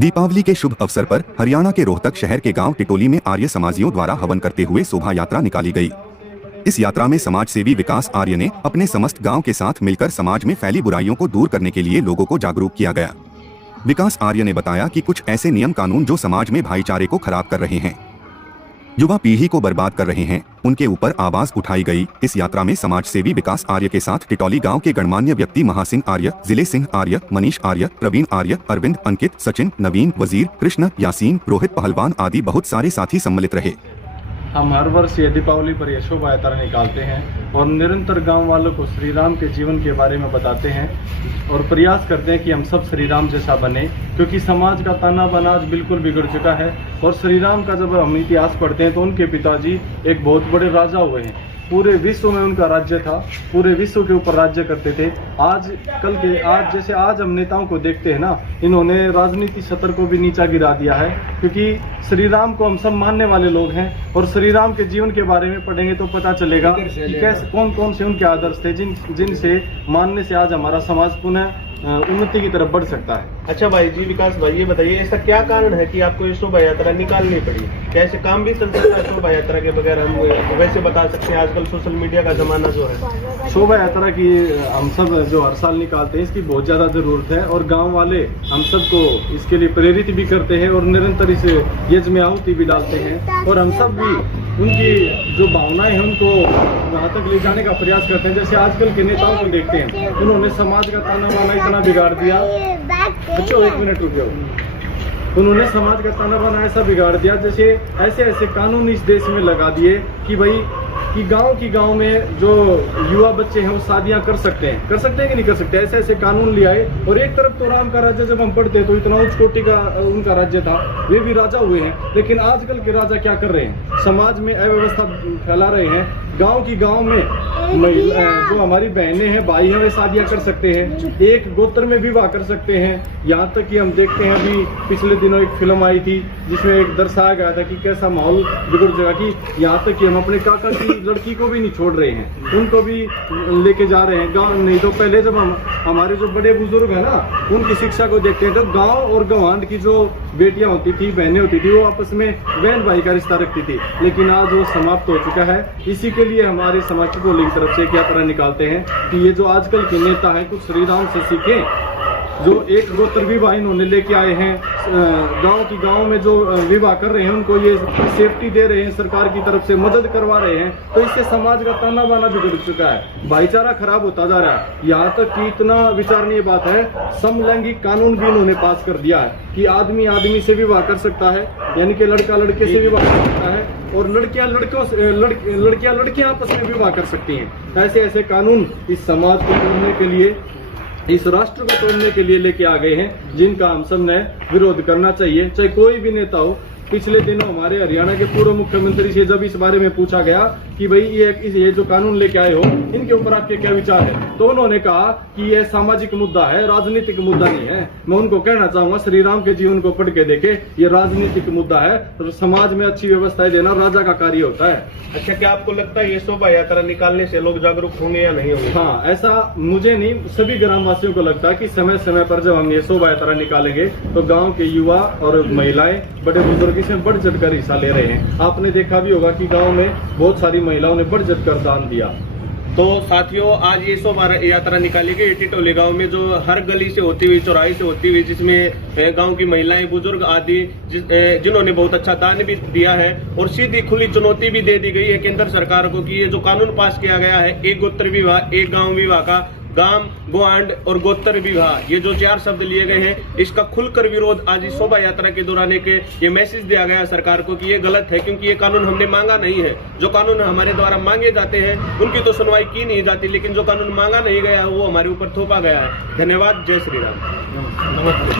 दीपावली के शुभ अवसर पर हरियाणा के रोहतक शहर के गांव टिटोली में आर्य समाजियों द्वारा हवन करते हुए शोभा यात्रा निकाली गई। इस यात्रा में समाज सेवी विकास आर्य ने अपने समस्त गांव के साथ मिलकर समाज में फैली बुराइयों को दूर करने के लिए लोगों को जागरूक किया गया। विकास आर्य ने बताया कि कुछ ऐसे नियम कानून जो समाज में भाईचारे को खराब कर रहे हैं, युवा पीढ़ी को बर्बाद कर रहे हैं, उनके ऊपर आवाज उठाई गई। इस यात्रा में समाज सेवी विकास आर्य के साथ टिटोली गांव के गणमान्य व्यक्ति महासिंह आर्य, जिले सिंह आर्य, मनीष आर्य, प्रवीण आर्य, अरविंद, अंकित, सचिन, नवीन, वजीर, कृष्ण, यासीन, रोहित पहलवान आदि बहुत सारे साथी सम्मिलित रहे। हम हर वर्ष ये दीपावली पर यह शोभा यात्रा निकालते हैं और निरंतर गांव वालों को श्री राम के जीवन के बारे में बताते हैं और प्रयास करते हैं कि हम सब श्री राम जैसा बने, क्योंकि समाज का ताना बाना आज बिल्कुल बिगड़ चुका है। और श्री राम का जब हम इतिहास पढ़ते हैं तो उनके पिताजी एक बहुत बड़े राजा हुए हैं, पूरे विश्व में उनका राज्य था, पूरे विश्व के ऊपर राज्य करते थे। आज जैसे आज हम नेताओं को देखते हैं ना, इन्होंने राजनीति सत्र को भी नीचा गिरा दिया है, क्योंकि श्री राम को हम सब मानने वाले लोग हैं और श्री राम के जीवन के बारे में पढ़ेंगे तो पता चलेगा कि कैसे कौन कौन से उनके आदर्श थे जिनसे मानने से आज हमारा समाज पुनः उन्नति की तरफ बढ़ सकता है। अच्छा भाई जी, विकास भाई ये बताइए, ऐसा क्या कारण है कि आपको ये शोभा यात्रा निकालनी पड़ी? क्या ऐसे काम भी चल सकता है शोभा यात्रा के बगैर? हम वैसे बता सकते हैं आजकल सोशल मीडिया का जमाना जो है। शोभा यात्रा की हम सब जो हर साल निकालते हैं, इसकी बहुत ज़्यादा ज़रूरत है और गांव वाले हम सबको इसके लिए प्रेरित भी करते हैं और निरंतर इस यज्ञ में आहुति भी डालते हैं और हम सब भी उनकी जो भावनाएं हैं उनको वहाँ तक ले जाने का प्रयास करते हैं। जैसे आजकल के नेताओं को देखते हैं, उन्होंने समाज का ताना बाना इतना बिगाड़ दिया। अच्छा, एक मिनट रुक जाओ। उन्होंने समाज का ताना बाना ऐसा बिगाड़ दिया, जैसे ऐसे कानून इस देश में लगा दिए कि भाई कि गांव में जो युवा बच्चे हैं वो शादियां कर सकते हैं कि नहीं कर सकते। ऐसे कानून ले आए और एक तरफ तो राम का राज्य जब हम पढ़ते तो इतना उच्च कोटि का उनका राज्य था, वे भी राजा हुए हैं। लेकिन आजकल के राजा क्या कर रहे हैं? समाज में अव्यवस्था फैला रहे हैं। गांव में जो हमारी बहनें हैं, भाई हैं, वे शादियां कर सकते हैं, एक गोत्र में विवाह कर सकते हैं। यहाँ तक कि हम देखते हैं, अभी पिछले दिनों एक फिल्म आई थी जिसमें एक दर्शाया गया था कि कैसा माहौल बिगड़ जाएगा, कि यहाँ तक कि हम अपने काका की लड़की को भी नहीं छोड़ रहे हैं, उनको भी लेके जा रहे हैं गाँव। नहीं तो पहले जब हमारे जो बड़े बुजुर्ग हैं ना, उनकी शिक्षा को देखते हैं तो गाँव और गंवांड की जो बेटियां होती थी, बहनें होती थी, वो आपस में बहन भाई का रिश्ता रखती थी। लेकिन आज वो समाप्त हो चुका है। इसी के लिए हमारे समाज की तरफ से एक यात्रा निकालते हैं कि ये जो आजकल के नेता हैं कुछ श्री राम से सीखें। जो एक गोत्र विवाह इन्होंने लेके आए हैं, गांव में जो विवाह कर रहे हैं उनको ये सेफ्टी दे रहे हैं, सरकार की तरफ से मदद करवा रहे हैं, तो इससे समाज का ताना बाना बिगड़ चुका है, भाईचारा खराब होता जा रहा है। यहाँ तक कि इतना विचारणीय बात है, समलैंगिक कानून भी इन्होंने पास कर दिया है कि आदमी से विवाह कर सकता है, यानी कि लड़का लड़के से विवाह कर सकता है और लड़कियां लड़कियां आपस में विवाह कर सकती हैं। ऐसे कानून इस समाज को तोड़ने के लिए, इस राष्ट्र को तोड़ने के लिए लेके आ गए हैं, जिनका हम सब ने विरोध करना चाहिए, चाहे कोई भी नेता हो। पिछले दिनों हमारे हरियाणा के पूर्व मुख्यमंत्री से जब इस बारे में पूछा गया कि भाई ये जो कानून लेके आए हो, इनके ऊपर आपके क्या विचार है, तो उन्होंने कहा कि ये सामाजिक मुद्दा है, राजनीतिक मुद्दा नहीं है। मैं उनको कहना चाहूंगा, श्री राम के जीवन को पढ़ के देखे, ये राजनीतिक मुद्दा है। तो समाज में अच्छी व्यवस्थाएं देना राजा का कार्य होता है। अच्छा, क्या आपको लगता है ये शोभा यात्रा निकालने से लोग जागरूक होंगे या नहीं होंगे? हाँ, ऐसा मुझे नहीं, सभी ग्रामवासियों को लगता है कि समय समय पर जब हम ये शोभा यात्रा निकालेंगे तो गाँव के युवा और महिलाएं, बड़े बुजुर्ग इसमें बढ़ चढ़ कर हिस्सा ले रहे हैं। आपने देखा भी होगा कि गांव में बहुत सारी महिलाओं ने बढ़ चढ़ कर दान दिया। तो साथियों, आज ये शोभा यात्रा निकाली गई टिटोली गांव में, जो हर गली से होती हुई, चौराहे से होती हुई, जिसमें गांव की महिलाएं, बुजुर्ग आदि जिन्होंने बहुत अच्छा दान भी दिया है और सीधी खुली चुनौती भी दे दी गई है केंद्र सरकार को कि ये जो कानून पास किया गया है, एक गोत्र विवाह, एक गाँव विवाह का, गांव, गोआंड और गोत्र विवाह, ये जो 4 शब्द लिए गए हैं, इसका खुलकर विरोध आज इस शोभा यात्रा के दौरान ये मैसेज दिया गया सरकार को कि ये गलत है, क्योंकि ये कानून हमने मांगा नहीं है। जो कानून हमारे द्वारा मांगे जाते हैं उनकी तो सुनवाई की नहीं जाती, लेकिन जो कानून मांगा नहीं गया वो हमारे ऊपर थोपा गया है। धन्यवाद। जय श्री राम।